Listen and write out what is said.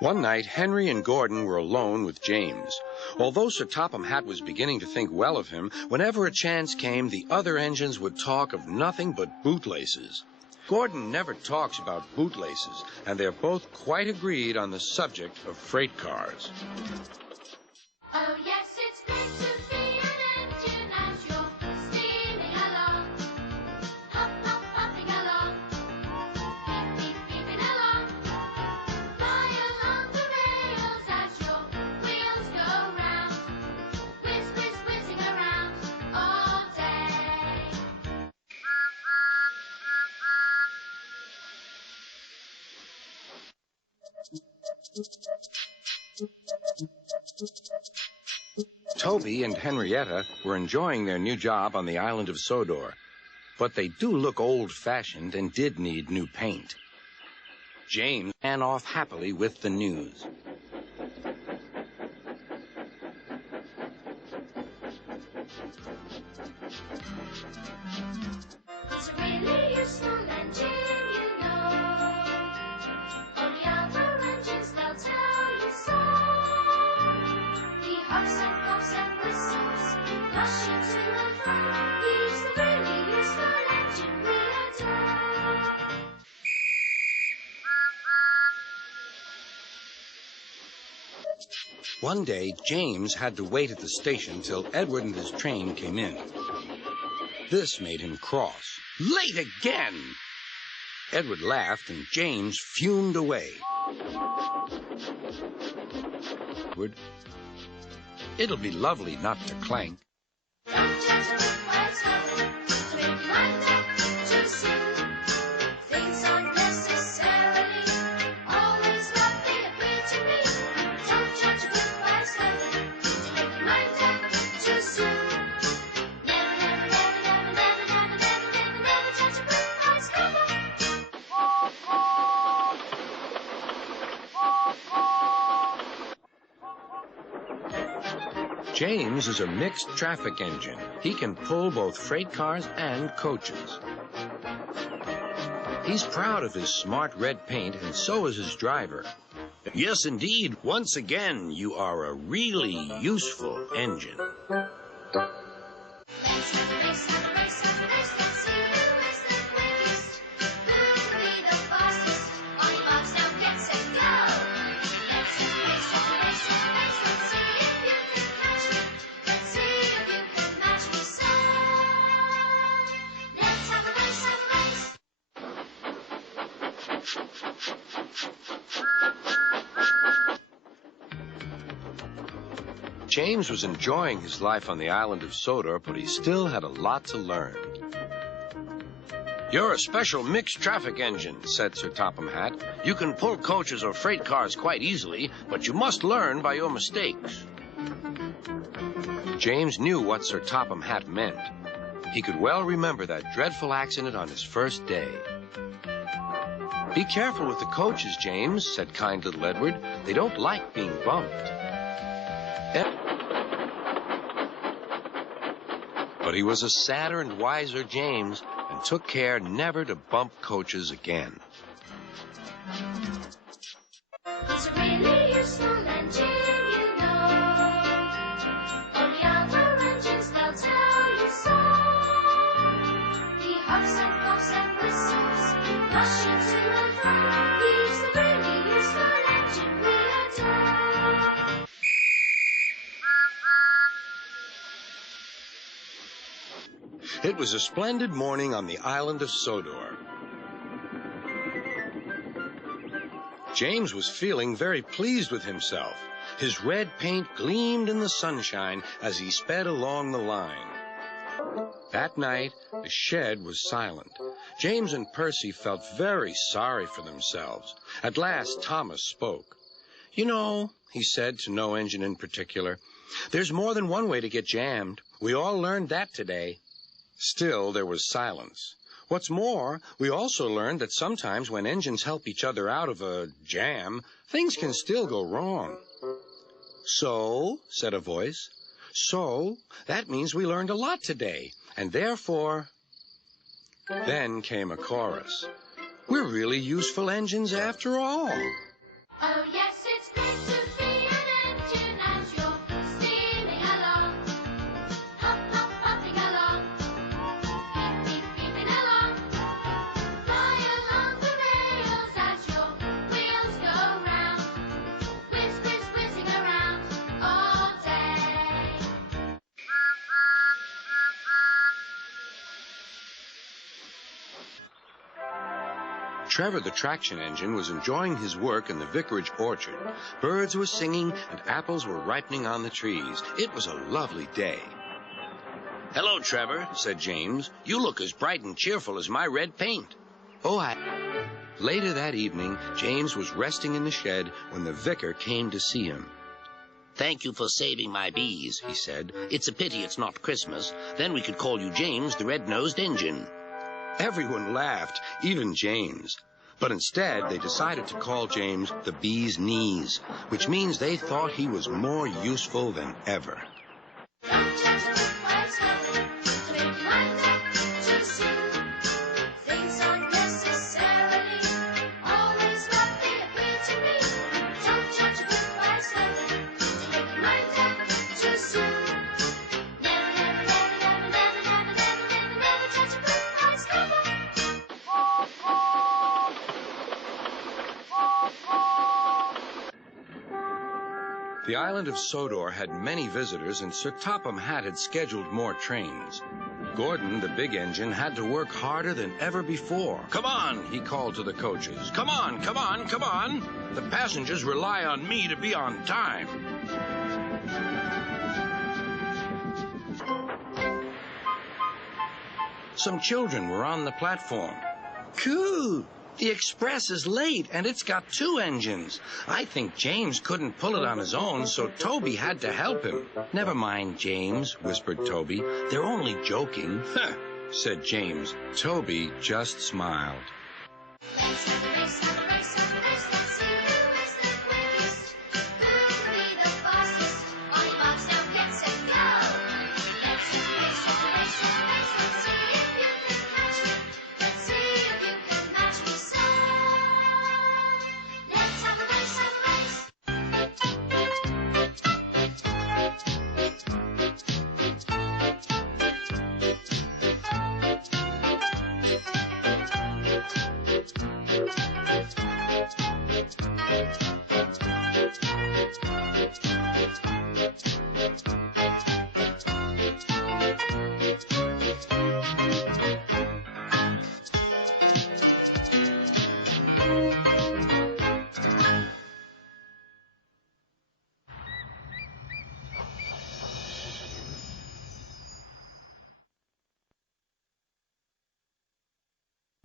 One night, Henry and Gordon were alone with James. Although Sir Topham Hatt was beginning to think well of him, whenever a chance came, the other engines would talk of nothing but bootlaces. Gordon never talks about bootlaces, and they're both quite agreed on the subject of freight cars. Oh yes, it's great to be an engine as you're steaming along. Hop, hop, hopping along. Beep, beep, beeping along. Fly along the rails as your wheels go round. Whiz, whiz, whizzing around all day. Toby and Henrietta were enjoying their new job on the island of Sodor, but they do look old-fashioned and did need new paint. James ran off happily with the news. It's a really useful engine, you know. All the other engines, they'll tell you so. He hops and pops and whistles, rushing to and fro. He's the really useful engine we adore. One day, James had to wait at the station till Edward and his train came in. This made him cross. Late again! Edward laughed and James fumed away. Edward, it'll be lovely not to clank. Don't judge a book by its cover, to make you wind up too soon. Things aren't necessarily always what they appear to be. Don't judge a book by its cover, to make you wind up too soon. Never, never, never, never, never, never, never, never, never judge a book by its cover. James is a mixed traffic engine. He can pull both freight cars and coaches. He's proud of his smart red paint, and so is his driver. Yes, indeed, once again, you are a really useful engine. Let's have a race, have a race, have a race. Let's see who is the quickest. Who can be the fastest? On your marks now, get set, go! Let's have a race, have a race, have a race. Let's see if you can catch me. Let's see if you can match me. So, let's have a race, have a race. James was enjoying his life on the island of Sodor, but he still had a lot to learn. You're a special mixed traffic engine, said Sir Topham Hatt. You can pull coaches or freight cars quite easily, but you must learn by your mistakes. James knew what Sir Topham Hatt meant. He could well remember that dreadful accident on his first day. Be careful with the coaches, James, said kind little Edward. They don't like being bumped. But he was a sadder and wiser James and took care never to bump coaches again. He's a really useful engine, you know. All the other engines, they'll tell you so. He hops and pops and whistles, rushing to and fro. He's the really useful engine we adore. It was a splendid morning on the island of Sodor. James was feeling very pleased with himself. His red paint gleamed in the sunshine as he sped along the line. That night, the shed was silent. James and Percy felt very sorry for themselves. At last, Thomas spoke. You know, he said to no engine in particular, there's more than one way to get jammed. We all learned that today. Still, there was silence. What's more, we also learned that sometimes when engines help each other out of a jam, things can still go wrong. So, said a voice, so that means we learned a lot today, and therefore... Then came a chorus. We're really useful engines after all. Oh yes, Trevor the traction engine was enjoying his work in the vicarage orchard. Birds were singing and apples were ripening on the trees. It was a lovely day. "Hello, Trevor," said James. "You look as bright and cheerful as my red paint." Later that evening, James was resting in the shed when the vicar came to see him. "Thank you for saving my bees," he said. "It's a pity it's not Christmas. Then we could call you James the Red-Nosed Engine." Everyone laughed, even James. But instead, they decided to call James the Bee's Knees, which means they thought he was more useful than ever. Don't judge a book by its cover, to make you wind up too soon. Things aren't necessarily always what they appear to be. Don't judge a book by its cover, to make you wind up too soon. Never, never, never, never, never, never, never, never, never judge a book by its cover. The island of Sodor had many visitors, and Sir Topham Hatt had scheduled more trains. Gordon, the big engine, had to work harder than ever before. "Come on," he called to the coaches. "Come on, come on, come on. The passengers rely on me to be on time." Some children were on the platform. "Coo! The express is late, and it's got 2 engines. I think James couldn't pull it on his own, so Toby had to help him." "Never mind, James," whispered Toby. "They're only joking." "Huh," said James. Toby just smiled. Let's have a race, have